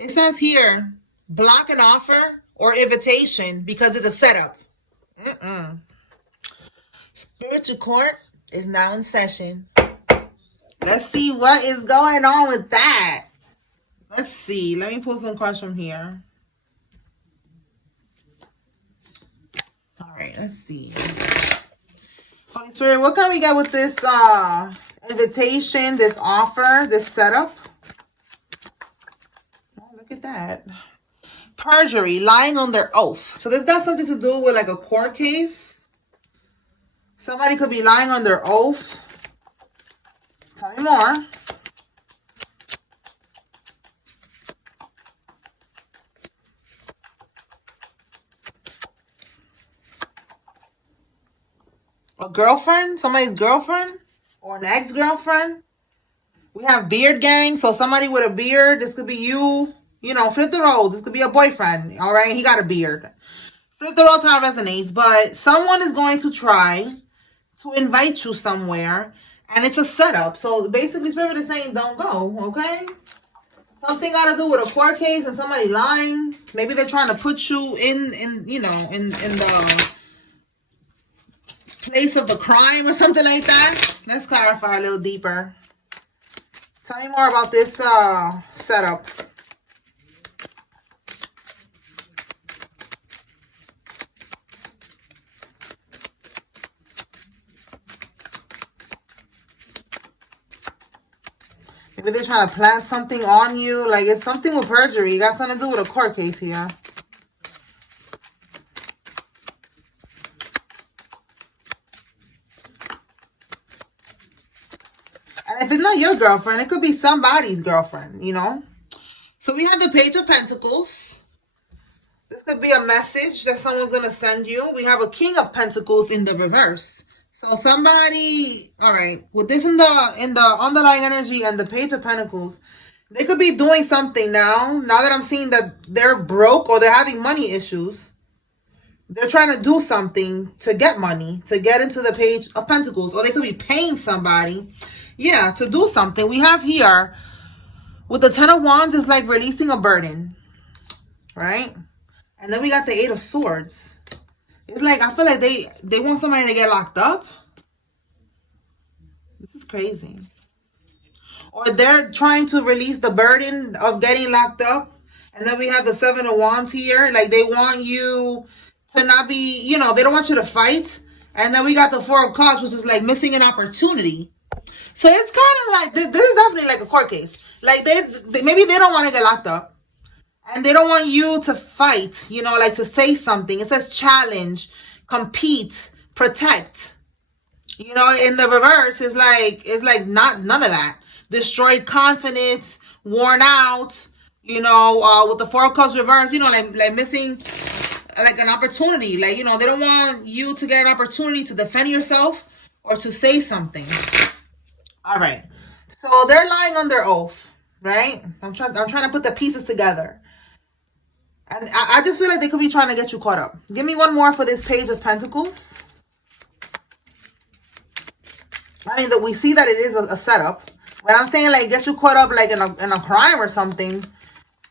It says here, block an offer or invitation because it's a setup. Spiritual court is now in session. Let's see what is going on with that. Let's see. Let me pull some cards from here. All right, let's see. Holy Spirit, what can we get with this invitation, this offer, this setup? Oh, look at that. Perjury, lying on their oath. So this got something to do with like a court case. Somebody could be lying on their oath. Tell me more. A girlfriend, somebody's girlfriend, or an ex-girlfriend. We have beard gang, so somebody with a beard. This could be you. You know, flip the roles. This could be a boyfriend, all right? He got a beard. Flip the roles how it resonates. But someone is going to try to invite you somewhere, and it's a setup. So basically, Spirit is saying, don't go, okay? Something got to do with a court case and somebody lying. Maybe they're trying to put you in the place of the crime or something like that. Let's clarify a little deeper. Tell me more about this setup. Maybe they're trying to plant something on you. Like it's something with perjury. You got something to do with a court case here. If it's not your girlfriend, it could be somebody's girlfriend, you know. So we have the Page of Pentacles. This could be a message that someone's going to send you. We have a King of Pentacles in the reverse. So somebody, all right, with this in the underlying energy and the Page of Pentacles, they could be doing something now. Now that I'm seeing that they're broke or they're having money issues, they're trying to do something to get money, to get into the Page of Pentacles. Or they could be paying somebody, yeah, to do something. We have here, with the Ten of Wands, it's like releasing a burden, right? And then we got the Eight of Swords. It's like, I feel like they want somebody to get locked up. This is crazy. Or they're trying to release the burden of getting locked up. And then we have the Seven of Wands here. Like, they want you to not be, you know, they don't want you to fight. And then we got the Four of Cups, which is like missing an opportunity. So it's kind of like, this is definitely like a court case. Like, maybe they don't want to get locked up. And they don't want you to fight, you know, like to say something. It says challenge, compete, protect. You know, in the reverse, it's like none of that. Destroyed confidence, worn out, you know, with the Four of Cups reverse, you know, like missing like an opportunity. Like, you know, they don't want you to get an opportunity to defend yourself or to say something. All right. So they're lying on their oath, right? I'm trying to put the pieces together. And I just feel like they could be trying to get you caught up. Give me one more for this Page of Pentacles. I mean, we see that it is a setup. But I'm saying, like, get you caught up, like, in a crime or something.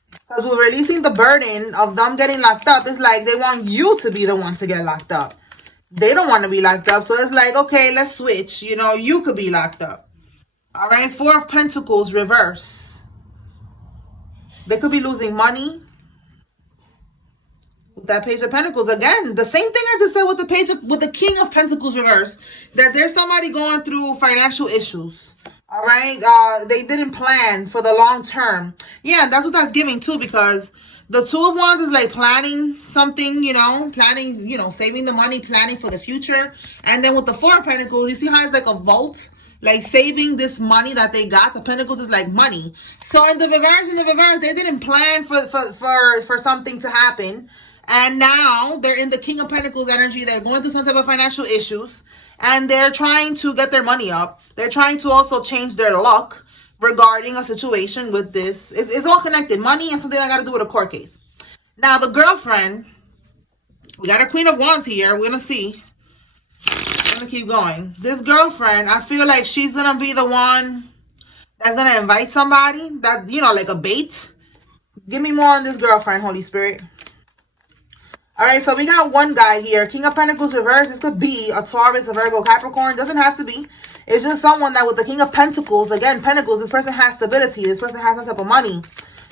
Because we're releasing the burden of them getting locked up. It's like they want you to be the one to get locked up. They don't want to be locked up. So it's like, okay, let's switch. You know, you could be locked up. All right, Four of Pentacles, reverse. They could be losing money. With that Page of Pentacles, again, the same thing I just said with the King of Pentacles reverse, that there's somebody going through financial issues. All right, they didn't plan for the long term. Yeah, that's what that's giving too, because the Two of Wands is like planning something, you know, saving the money, planning for the future. And then with the Four of Pentacles, you see how it's like a vault, like saving this money that they got. The Pentacles is like money. So in the reverse, they didn't plan for something to happen. And now they're in the King of Pentacles energy. They're going through some type of financial issues. And they're trying to get their money up. They're trying to also change their luck regarding a situation with this. It's all connected. Money and something that got to do with a court case. Now, the girlfriend. We got a Queen of Wands here. We're going to see. I'm going to keep going. This girlfriend, I feel like she's going to be the one that's going to invite somebody. That, you know, like a bait. Give me more on this girlfriend, Holy Spirit. All right, so we got one guy here. King of Pentacles reverse. This could be a Taurus, a Virgo, Capricorn. Doesn't have to be. It's just someone that with the King of Pentacles, again, Pentacles, this person has stability. This person has some type of money.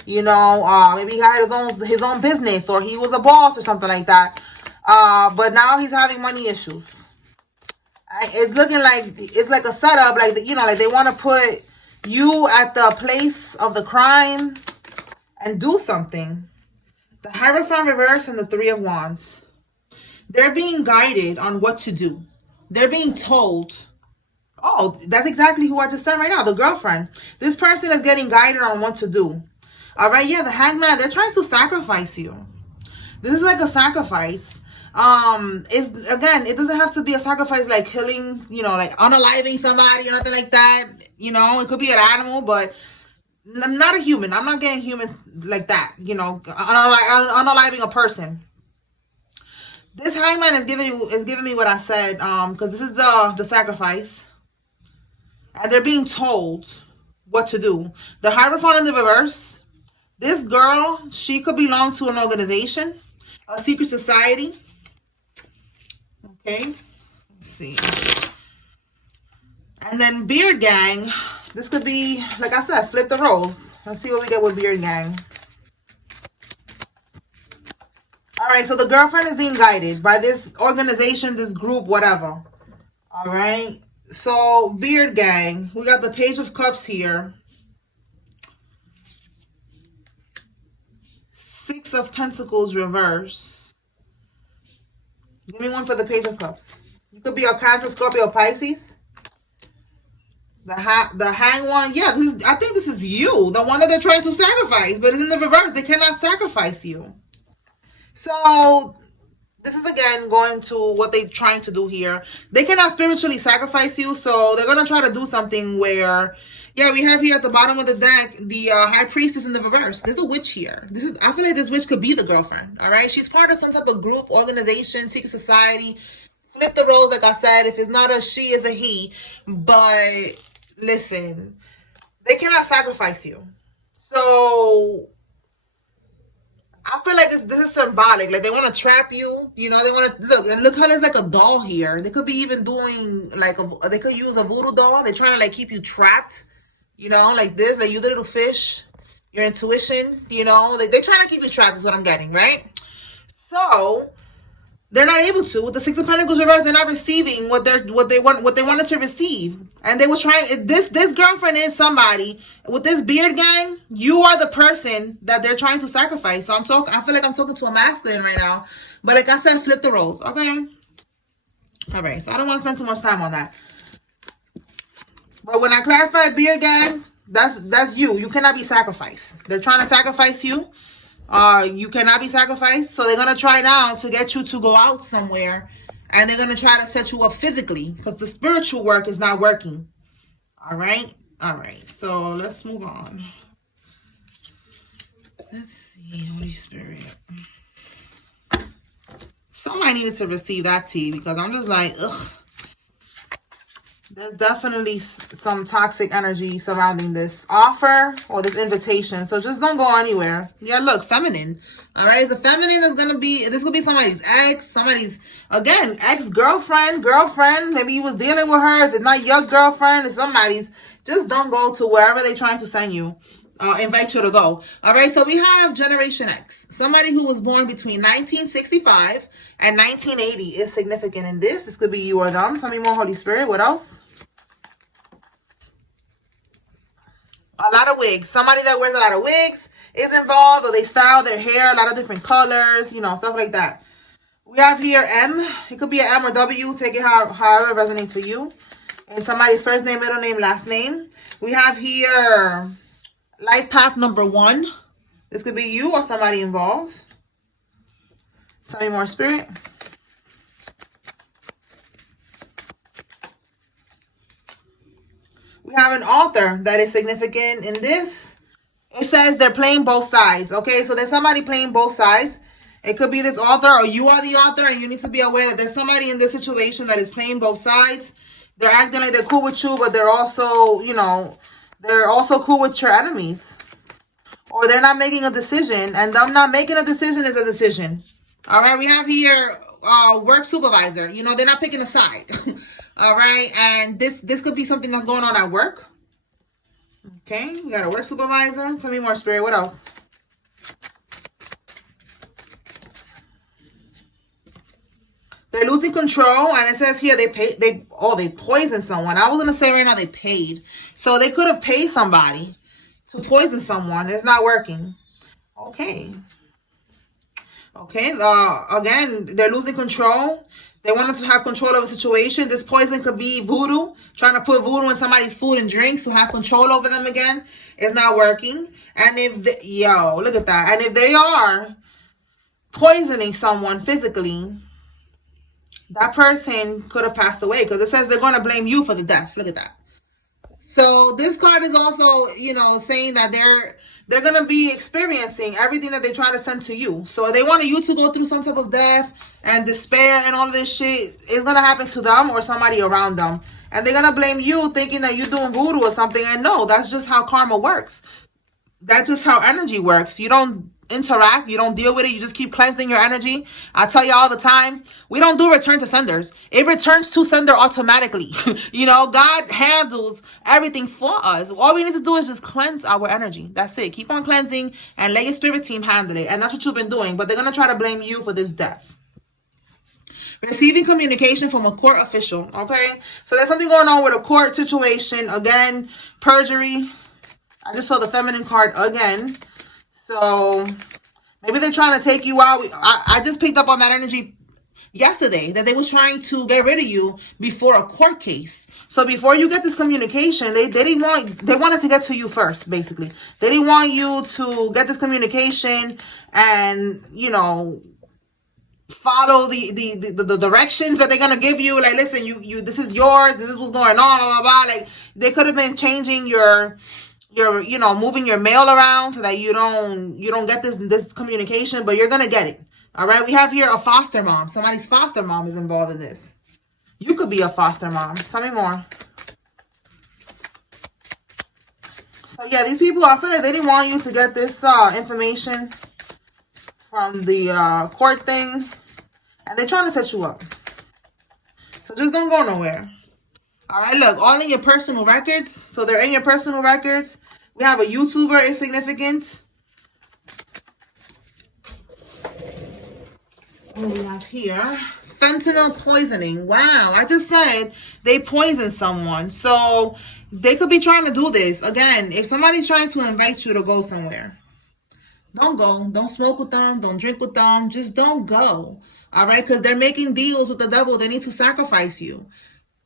You know, maybe he had his own business, or he was a boss or something like that. But now he's having money issues. It's looking like it's like a setup, like, you know, like they want to put you at the place of the crime and do something. The Hierophant reverse and the Three of Wands. They're being guided on what to do. They're being told. Oh, that's exactly who I just said right now, the girlfriend. This person is getting guided on what to do. All right, yeah, the Hangman, they're trying to sacrifice you. This is like a sacrifice. Again, it doesn't have to be a sacrifice like killing, you know, like unaliving somebody or nothing like that. You know, it could be an animal, but not a human. I'm not getting human like that, you know, unaliving a person. This Hangman is giving me what I said, because this is the sacrifice. And they're being told what to do. The Hierophant in the reverse. This girl, she could belong to an organization, a secret society. Okay, let's see. And then Beard Gang. This could be, like I said, flip the roles. Let's see what we get with Beard Gang. All right, so the girlfriend is being guided by this organization, this group, whatever. All right, so Beard Gang. We got the Page of Cups here. Six of Pentacles reverse. Give me one for the Page of Cups. You could be a Cancer, Scorpio, Pisces. The hang one, yeah, I think this is you, the one that they're trying to sacrifice, but it's in the reverse. They cannot sacrifice you. So this is again going to what they're trying to do here. They cannot spiritually sacrifice you, so they're gonna try to do something where, yeah, we have here at the bottom of the deck the High Priestess in the reverse. There's a witch here. I feel like this witch could be the girlfriend. All right, she's part of some type of group, organization, secret society. Flip the roles, like I said. If it's not a she, it's a he. But listen, they cannot sacrifice you. So I feel like this is symbolic. Like they want to trap you. You know, they want to look how there's like a doll here. They could be even doing like they could use a voodoo doll. They're trying to like keep you trapped. You know, like this, like you the little fish, your intuition. You know, they're trying to keep you trapped. Is what I'm getting, right? So they're not able to. With the Six of Pentacles reverse, they're not receiving what they wanted to receive. And they was trying, this girlfriend is somebody. With this Beard Gang, you are the person that they're trying to sacrifice. So I feel like I'm talking to a masculine right now. But like I said, flip the roles, okay? All right, so I don't want to spend too much time on that. But when I clarify Beard Gang, that's you. You cannot be sacrificed. They're trying to sacrifice you. You cannot be sacrificed. So they're going to try now to get you to go out somewhere. And they're going to try to set you up physically. Because the spiritual work is not working. All right. All right. So let's move on. Let's see. Holy Spirit. Somebody needed to receive that tea. Because I'm just like, ugh. There's definitely some toxic energy surrounding this offer or this invitation. So just don't go anywhere. Yeah, look, feminine. All right, the feminine is going to be, this could be somebody's ex, again, ex-girlfriend, girlfriend. Maybe you was dealing with her. If it's not your girlfriend, it's somebody's. Just don't go to wherever they're trying to send you. Invite you to go. All right, so we have Generation X. Somebody who was born between 1965 and 1980 is significant in this. This could be you or them. Tell me more, Holy Spirit. What else? A lot of wigs. Somebody that wears a lot of wigs is involved, or they style their hair, a lot of different colors, you know, stuff like that. We have here M. It could be an M or W. Take it however it resonates for you. And somebody's first name, middle name, last name. We have here life path number 1. This could be you or somebody involved. Tell me more, Spirit. We have an author that is significant in this. It says they're playing both sides. Okay, so there's somebody playing both sides. It could be this author, or you are the author, and you need to be aware that there's somebody in this situation that is playing both sides. They're acting like they're cool with you, but they're also, you know, they're also cool with your enemies. or they're not making a decision, and them not making a decision is a decision. All right, we have here work supervisor. You know, they're not picking a side. All right, and this could be something that's going on at work. Okay, we got a work supervisor. Tell me more, Spirit. What else? They're losing control, and it says here they poisoned someone. I was gonna say right now they paid, so they could have paid somebody to poison someone. It's not working. Okay. Okay. Again, they're losing control. They wanted to have control of a situation. This poison could be voodoo, trying to put voodoo in somebody's food and drinks to have control over them again. It's not working. And if look at that. And if they are poisoning someone physically, that person could have passed away, because it says they're going to blame you for the death. Look at that. So this card is also, you know, saying that they're going to be experiencing everything that they try to send to you. So they want you to go through some type of death and despair and all of this shit. It's going to happen to them or somebody around them. And they're going to blame you, thinking that you're doing voodoo or something. And no, that's just how karma works. That's just how energy works. You don't interact, you don't deal with it, you just keep cleansing your energy. I tell you all the time, we don't do return to senders. It returns to sender automatically. You know, God handles everything for us. All we need to do is just cleanse our energy. That's it. Keep on cleansing and let your spirit team handle it. And that's what you've been doing. But they're going to try to blame you for this death. Receiving communication from a court official. Okay, so there's something going on with a court situation. Again, perjury. I just saw the feminine card again. So maybe they're trying to take you out. I just picked up on that energy yesterday, that they was trying to get rid of you before a court case. So before you get this communication, they wanted to get to you first, basically. They didn't want you to get this communication and, you know, follow the directions that they're gonna give you. Like, listen, you this is yours, this is what's going on, blah, blah, blah. Like, they could have been changing your you know, moving your mail around so that you don't get this communication, but you're gonna get it. All right, we have here a foster mom. Somebody's foster mom is involved in this. You could be a foster mom. Tell me more. So yeah, these people, I feel like they didn't want you to get this information from the court thing, and they're trying to set you up. So just don't go nowhere. All right, look, all in your personal records. So they're in your personal records. We have a YouTuber is significant. What do we have here? Fentanyl poisoning. Wow, I just said they poisoned someone. So they could be trying to do this. Again, if somebody's trying to invite you to go somewhere, don't go. Don't smoke with them. Don't drink with them. Just don't go. All right, because they're making deals with the devil. They need to sacrifice you.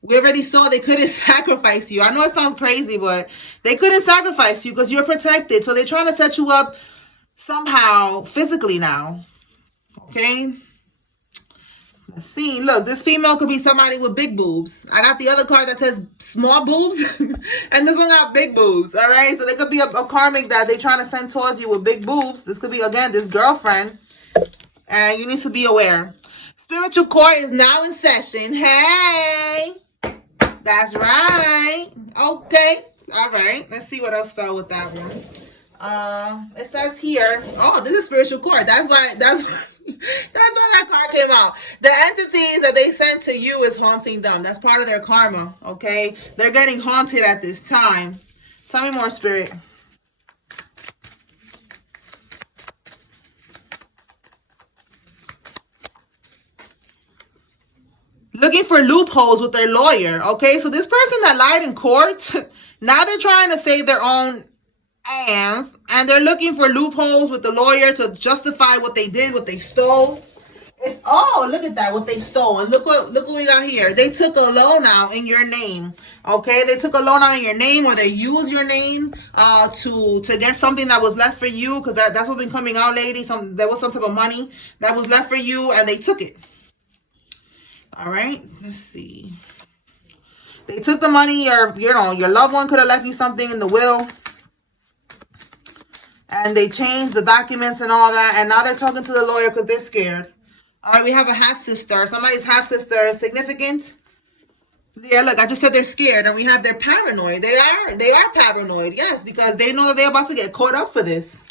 We already saw they couldn't sacrifice you. I know it sounds crazy, but they couldn't sacrifice you because you're protected. So they're trying to set you up somehow physically now. Okay? Let's see. Look, this female could be somebody with big boobs. I got the other card that says small boobs. And this one got big boobs. All right? So there could be a karmic that they're trying to send towards you with big boobs. This could be, again, this girlfriend. And you need to be aware. Spiritual court is now in session. Hey! That's right. Okay. All right. Let's see what else fell with that one. It says here. Oh, this is spiritual court. That's why that card came out. The entities that they sent to you is haunting them. That's part of their karma. Okay. They're getting haunted at this time. Tell me more, Spirit. Looking for loopholes with their lawyer. Okay, so this person that lied in court, now they're trying to save their own ass, and they're looking for loopholes with the lawyer to justify what they did, what they stole. It's, oh, look at that, what they stole. And look what we got here. They took a loan out in your name. Okay, they took a loan out in your name, or they used your name to get something that was left for you, because that's what's been coming out, lady. There was some type of money that was left for you, and they took it. All right, let's see. They took the money, or your loved one could have left you something in the will, and they changed the documents and all that, and now they're talking to the lawyer because they're scared. All right, we have a half sister. Somebody's half sister is significant. Yeah, look, I just said they're scared, and we have they're paranoid. They are paranoid, yes, because they know that they're about to get caught up for this.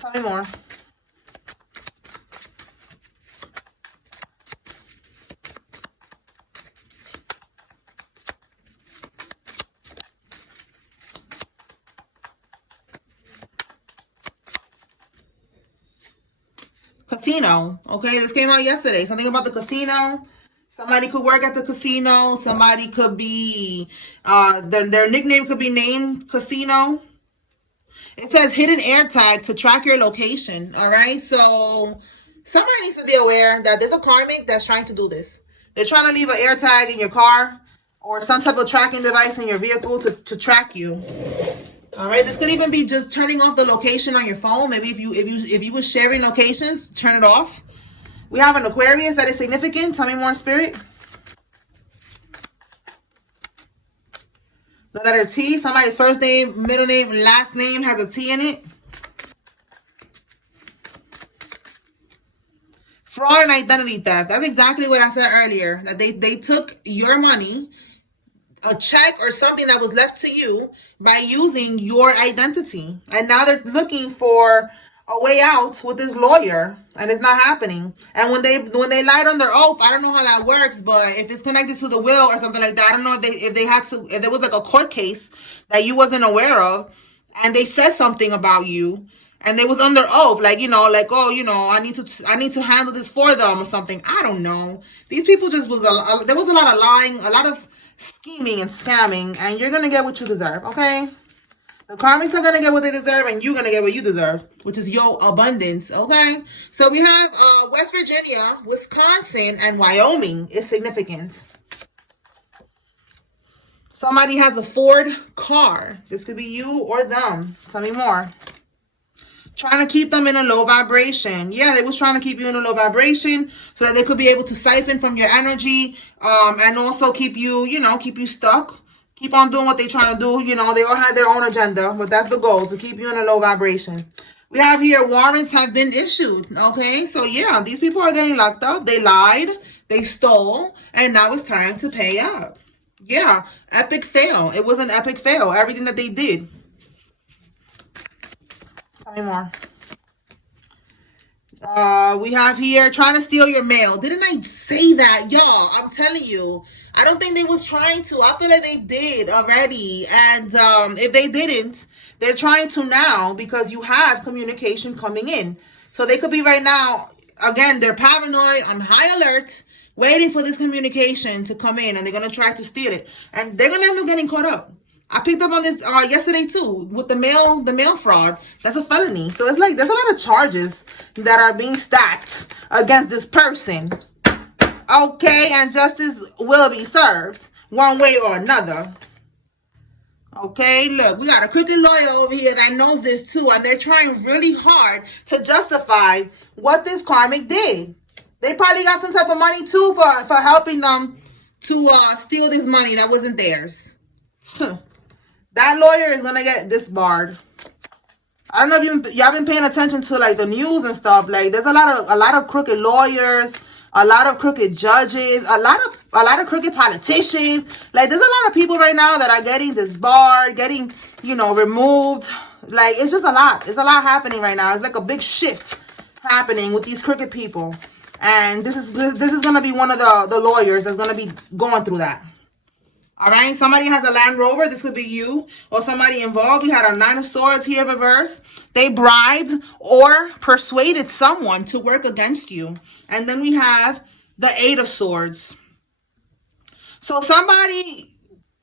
Tell me more. Casino. Okay, this came out yesterday. Something about the casino. Somebody could work at the casino. Somebody could be, their nickname could be named Casino. It says hidden air tag to track your location. All right, so somebody needs to be aware that there's a karmic that's trying to do this. They're trying to leave an air tag in your car or some type of tracking device in your vehicle to track you. All right, this could even be just turning off the location on your phone. Maybe if you were sharing locations, turn it off. We have an Aquarius that is significant. Tell me more, Spirit. The letter T. Somebody's first name, middle name, last name has a T in it. Fraud and identity theft. That's exactly what I said earlier. That they took your money, a check or something that was left to you by using your identity. And now they're looking for a way out with this lawyer, and it's not happening. And when they lied on their oath, I don't know how that works, but if it's connected to the will or something like that, I don't know if there was like a court case that you wasn't aware of, and they said something about you, and they was under oath, like, you know, like, oh, you know, I need to handle this for them or something. I don't know. These people just there was a lot of lying, a lot of scheming and scamming, and you're gonna get what you deserve, okay? The karmics are going to get what they deserve, and you're going to get what you deserve, which is your abundance, okay? So we have West Virginia, Wisconsin, and Wyoming is significant. Somebody has a Ford car. This could be you or them. Tell me more. Trying to keep them in a low vibration. Yeah, they was trying to keep you in a low vibration so that they could be able to siphon from your energy and also keep you, you know, keep you stuck. Keep on doing what they're trying to do. You know, they all have their own agenda, but that's the goal, to keep you in a low vibration. We have here warrants have been issued. Okay, so yeah, these people are getting locked up. They lied, they stole, and now it's time to pay up. Yeah, epic fail. It was an epic fail, everything that they did. Tell me more. We have here trying to steal your mail. Didn't I say that, y'all? I'm telling you. I don't think they was trying to. I feel like they did already. And if they didn't, they're trying to now because you have communication coming in. So they could be right now, again, they're paranoid, on high alert, waiting for this communication to come in, and they're going to try to steal it. And they're going to end up getting caught up. I picked up on this yesterday too with the mail fraud. That's a felony. So it's like there's a lot of charges that are being stacked against this person. Okay, and justice will be served one way or another. Okay, look, we got a crooked lawyer over here that knows this too, and they're trying really hard to justify what this karmic did. They probably got some type of money too for helping them to steal this money that wasn't theirs. That lawyer is gonna get disbarred. I don't know if y'all been paying attention to like the news and stuff. Like there's a lot of crooked lawyers, a lot of crooked judges, a lot of crooked politicians. Like there's a lot of people right now that are getting disbarred, getting, you know, removed. Like it's just a lot. It's a lot happening right now. It's like a big shift happening with these crooked people. And this is gonna be one of the lawyers that's gonna be going through that. All right, somebody has a Land Rover. This could be you or somebody involved. We had our Nine of Swords here reversed. They bribed or persuaded someone to work against you. And then we have the Eight of Swords. So somebody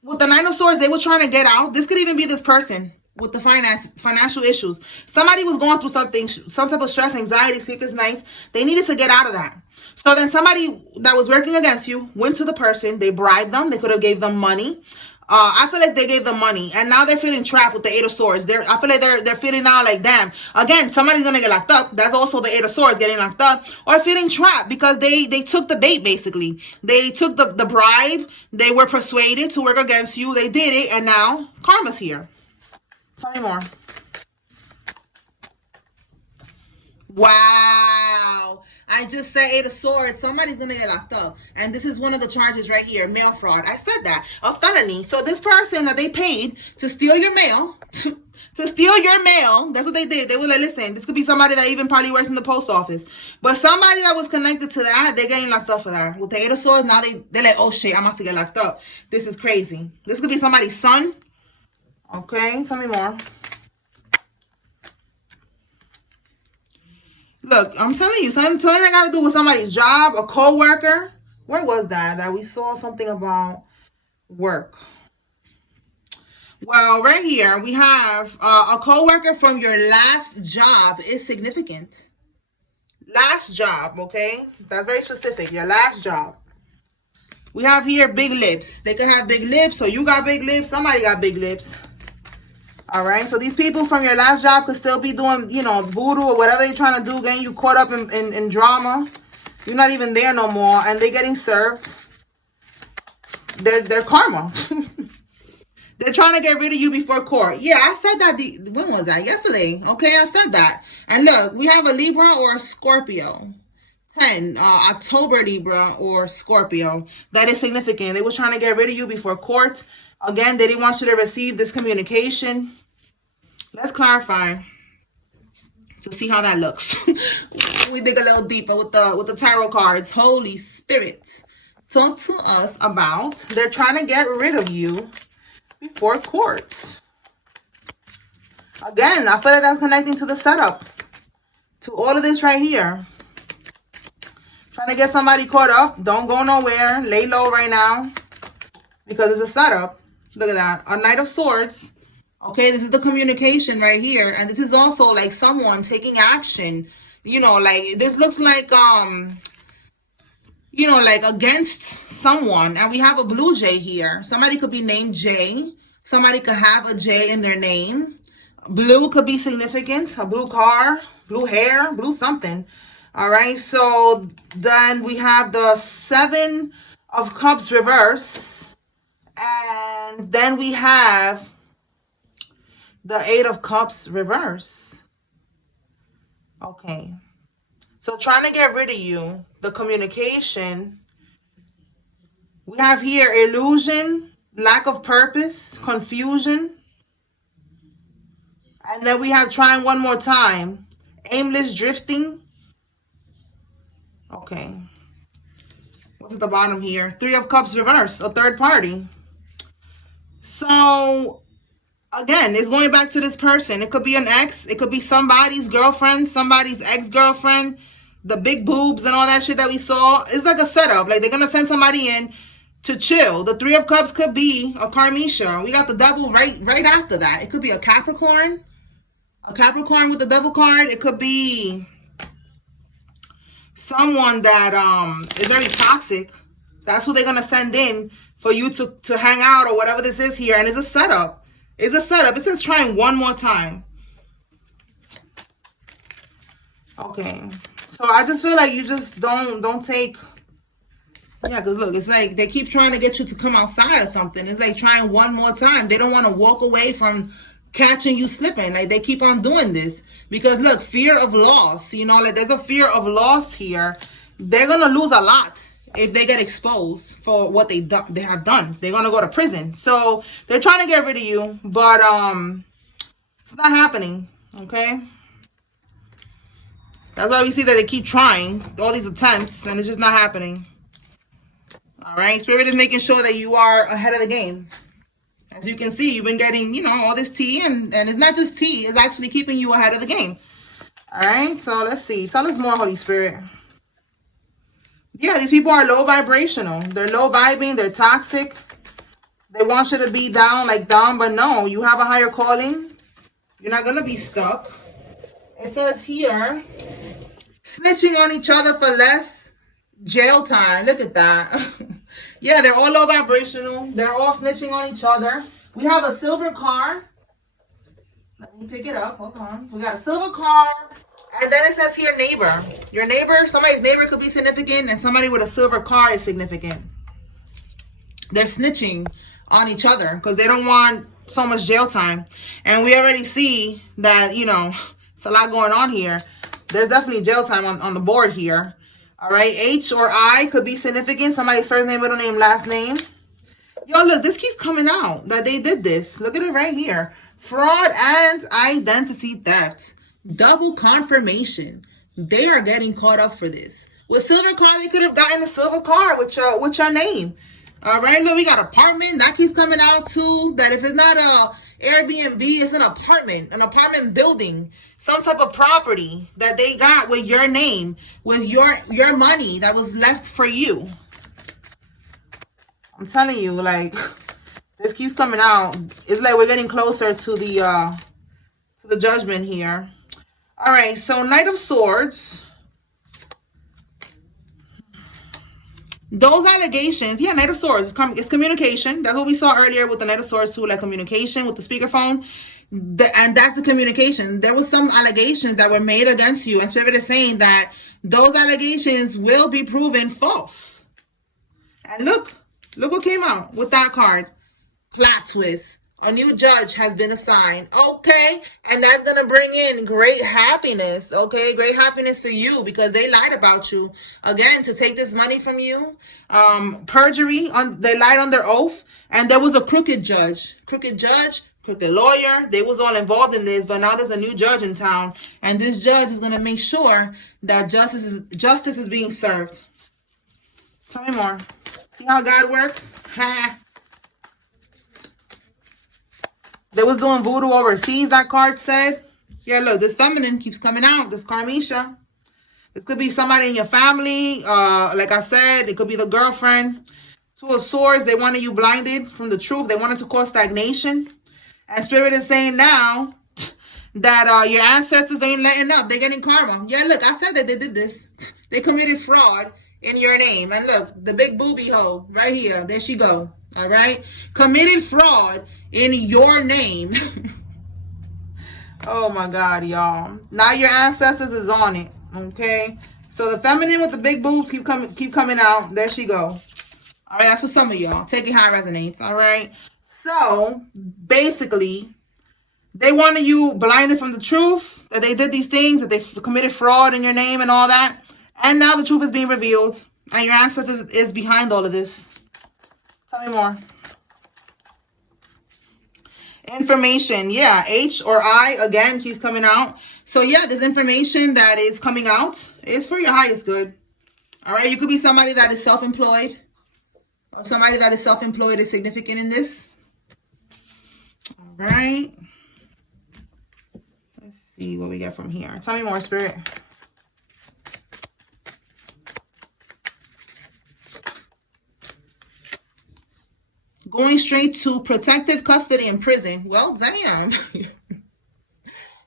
with the Nine of Swords, they were trying to get out. This could even be this person with the financial issues. Somebody was going through something, some type of stress, anxiety, sleepless nights. They needed to get out of that. So then somebody that was working against you went to the person. They bribed them. They could have gave them money. I feel like they gave them money, and now they're feeling trapped with the Eight of Swords. I feel like they're feeling now like, damn, again, somebody's gonna get locked up. That's also the Eight of Swords, getting locked up, or feeling trapped because they took the bait, basically. They took the bribe. They were persuaded to work against you. They did it, and now karma's here. Tell me more. Wow. I just said Eight of Swords. Somebody's going to get locked up. And this is one of the charges right here. Mail fraud. I said that. A felony. So this person that they paid to steal your mail, to steal your mail. That's what they did. They were like, listen, this could be somebody that even probably works in the post office. But somebody that was connected to that, they're getting locked up for that. With the 8 of Swords, now they're like, oh shit, I'm about to get locked up. This is crazy. This could be somebody's son. Okay, tell me more. Look, I'm telling you, something that got to do with somebody's job, a co-worker. Where was that we saw something about work? Well, right here, we have a co-worker from your last job is significant. Last job, okay? That's very specific, your last job. We have here big lips. They could have big lips, so you got big lips, somebody got big lips. All right, so these people from your last job could still be doing, you know, voodoo or whatever they're trying to do, getting you caught up in drama. You're not even there no more, and they're getting served. They're karma. They're trying to get rid of you before court. Yeah, I said that. When was that? Yesterday. Okay, I said that. And look, we have a Libra or a Scorpio. 10, October Libra or Scorpio. That is significant. They was trying to get rid of you before court. Again, they didn't want you to receive this communication. Let's clarify to see how that looks. We dig a little deeper with the tarot cards. Holy Spirit, talk to us about they're trying to get rid of you before court. Again, I feel like that's connecting to the setup. To all of this right here. Trying to get somebody caught up. Don't go nowhere. Lay low right now. Because it's a setup. Look at that. A Knight of Swords. Okay, this is the communication right here. And this is also like someone taking action. You know, like this looks like, you know, like against someone. And we have a blue jay here. Somebody could be named Jay. Somebody could have a J in their name. Blue could be significant. A blue car, blue hair, blue something. All right, so then we have the 7 of Cups reverse. And then we have the 8 of Cups reverse. Okay. So trying to get rid of you, the communication. We have here illusion, lack of purpose, confusion. And then we have trying one more time. Aimless drifting. Okay. What's at the bottom here? 3 of Cups reverse, a third party. So, again, it's going back to this person. It could be an ex. It could be somebody's girlfriend, somebody's ex-girlfriend. The big boobs and all that shit that we saw. It's like a setup. Like, they're going to send somebody in to chill. The 3 of Cups could be a Karmisha. We got the devil right after that. It could be a Capricorn. A Capricorn with the devil card. It could be someone that is very toxic. That's who they're going to send in for you to hang out or whatever this is here. And it's a setup. It's a setup. It says trying one more time. Okay. So I just feel like you just don't take... Yeah, because look, it's like they keep trying to get you to come outside or something. It's like trying one more time. They don't want to walk away from catching you slipping. Like, they keep on doing this. Because, look, fear of loss. You know, like, there's a fear of loss here. They're going to lose a lot if they get exposed for what they have done. They're going to go to prison. So, they're trying to get rid of you. But, it's not happening. Okay? That's why we see that they keep trying. All these attempts. And it's just not happening. All right, Spirit is making sure that you are ahead of the game. As you can see, you've been getting, you know, all this tea, and it's not just tea, it's actually keeping you ahead of the game. All right, so let's see. Tell us more, Holy Spirit. Yeah, these people are low vibrational. They're low vibing, they're toxic. They want you to be down, like down, but no, you have a higher calling. You're not going to be stuck. It says here, snitching on each other for less. Jail time. Look at that. Yeah, they're all low vibrational. They're all snitching on each other. We have a silver card. Let me pick it up. Hold on. We got a silver card. And then it says here neighbor. Your neighbor, somebody's neighbor could be significant, and somebody with a silver card is significant. They're snitching on each other because they don't want so much jail time. And we already see that, you know, it's a lot going on here. There's definitely jail time on the board here. All right, H or I could be significant. Somebody's first name, middle name, last name. Yo, look, this keeps coming out that they did this. Look at it right here. Fraud and identity theft. Double confirmation. They are getting caught up for this. With silver car, they could have gotten a silver car with your name. All right, look, we got apartment. That keeps coming out too. That if it's not a Airbnb, it's an apartment building, some type of property that they got with your name, with your money that was left for you. I'm telling you, like, this keeps coming out. It's like we're getting closer to the judgment here. All right, so Knight of Swords. Those allegations, yeah, Knight of Swords, it's communication. That's what we saw earlier with the Knight of Swords too, like communication with the speakerphone. And that's the communication. There was some allegations that were made against you, and Spirit is saying that those allegations will be proven false. And look what came out with that card. Plot twist. A new judge has been assigned. Okay. And that's going to bring in great happiness. Okay. Great happiness for you because they lied about you. Again, to take this money from you. Perjury. They lied on their oath. And there was a crooked judge. Crooked lawyer. They was all involved in this. But now there's a new judge in town. And this judge is going to make sure that justice is being served. Tell me more. See how God works? Ha. They was doing voodoo overseas, that card said. Yeah, look, this feminine keeps coming out. This Karmisha. This could be somebody in your family. Like I said, it could be the girlfriend. Two of Swords, they wanted you blinded from the truth. They wanted to cause stagnation. And Spirit is saying now that your ancestors ain't letting up. They're getting karma. Yeah, look, I said that they did this. They committed fraud in your name. And look, the big booby hole right here. There she go. All right. Committed fraud in your name. Oh my God, y'all. Now your ancestors is on it. Okay. So the feminine with the big boobs keep coming out. There she go. All right. That's for some of y'all. Take it how it resonates. All right. So basically, they wanted you blinded from the truth, that they did these things, that they committed fraud in your name and all that. And now the truth is being revealed. And your ancestors is behind all of this. Tell me more. Information. Yeah. H or I, again, keeps coming out. So yeah, this information that is coming out is for your highest good. All right. You could be somebody that is self-employed. Or somebody that is self-employed is significant in this. All right. Let's see what we get from here. Tell me more, Spirit. Going straight to protective custody in prison. Well, damn.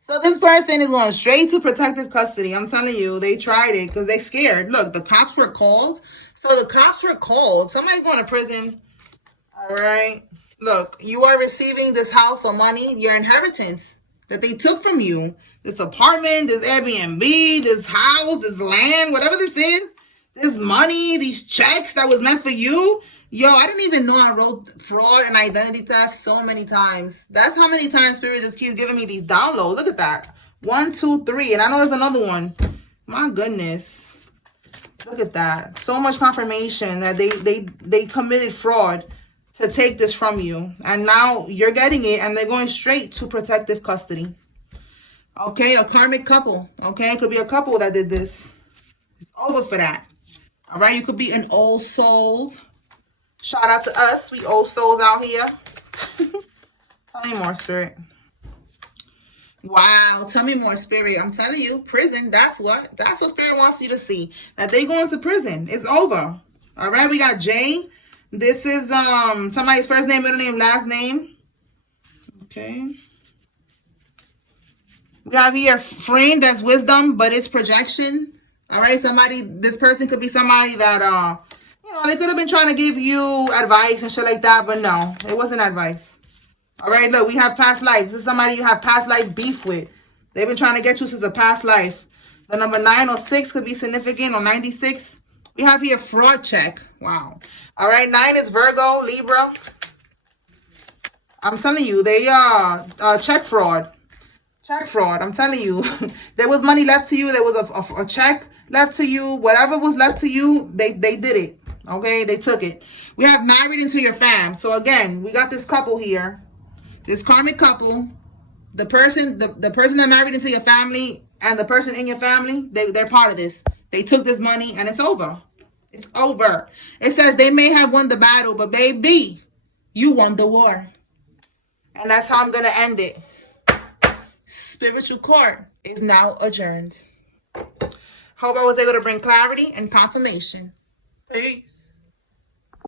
So this person is going straight to protective custody. I'm telling you, they tried it because they scared. Look, the cops were called. So the cops were called. Somebody's going to prison. All right. Look, you are receiving this house or money, your inheritance that they took from you. This apartment, this Airbnb, this house, this land, whatever this is, this money, these checks that was meant for you. Yo, I didn't even know I wrote fraud and identity theft so many times. That's how many times Spirit just keeps giving me these downloads. Look at that. 1, 2, 3. And I know there's another one. My goodness. Look at that. So much confirmation that they committed fraud to take this from you. And now you're getting it and they're going straight to protective custody. Okay, a karmic couple. Okay, it could be a couple that did this. It's over for that. All right, you could be an old soul. Shout out to us. We old souls out here. Tell me more, Spirit. Wow. Tell me more, Spirit. I'm telling you, prison. That's what Spirit wants you to see. That they going to prison. It's over. All right. We got J. This is somebody's first name, middle name, last name. Okay. We have here friend. That's wisdom, but it's projection. All right. This person could be somebody that you know, they could have been trying to give you advice and shit like that, but no, it wasn't advice. All right, look, we have past lives. This is somebody you have past life beef with. They've been trying to get you since a past life. The number 9 or 6 could be significant, or 96. We have here fraud check. Wow. All right, 9 is Virgo, Libra. I'm telling you, they check fraud. Check fraud. I'm telling you, there was money left to you. There was a check left to you. Whatever was left to you, they did it. Okay, they took it. We have married into your fam. So again, we got this couple here. This karmic couple. The person that married into your family and the person in your family, they're part of this. They took this money and it's over. It's over. It says they may have won the battle, but baby, you won the war. And that's how I'm going to end it. Spiritual court is now adjourned. Hope I was able to bring clarity and confirmation. Peace.